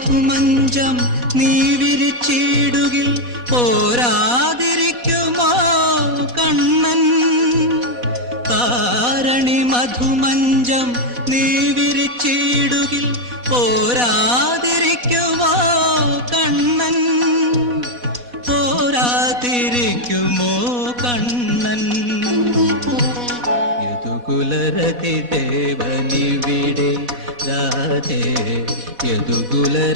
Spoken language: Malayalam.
മധുമഞ്ചം നീ വിരിച്ചിടുകിൽ പോരാതിരിക്കുമോ കണ്ണൻ? താരണി മധുമഞ്ചം നീ വിരിച്ചിടുകിൽ പോരാതിരിക്കുമോ കണ്ണൻ? പോരാതിരിക്കുമോ കണ്ണൻ? യദുകുലരതി ദേവനിവിടെ രാധേ യദുകുല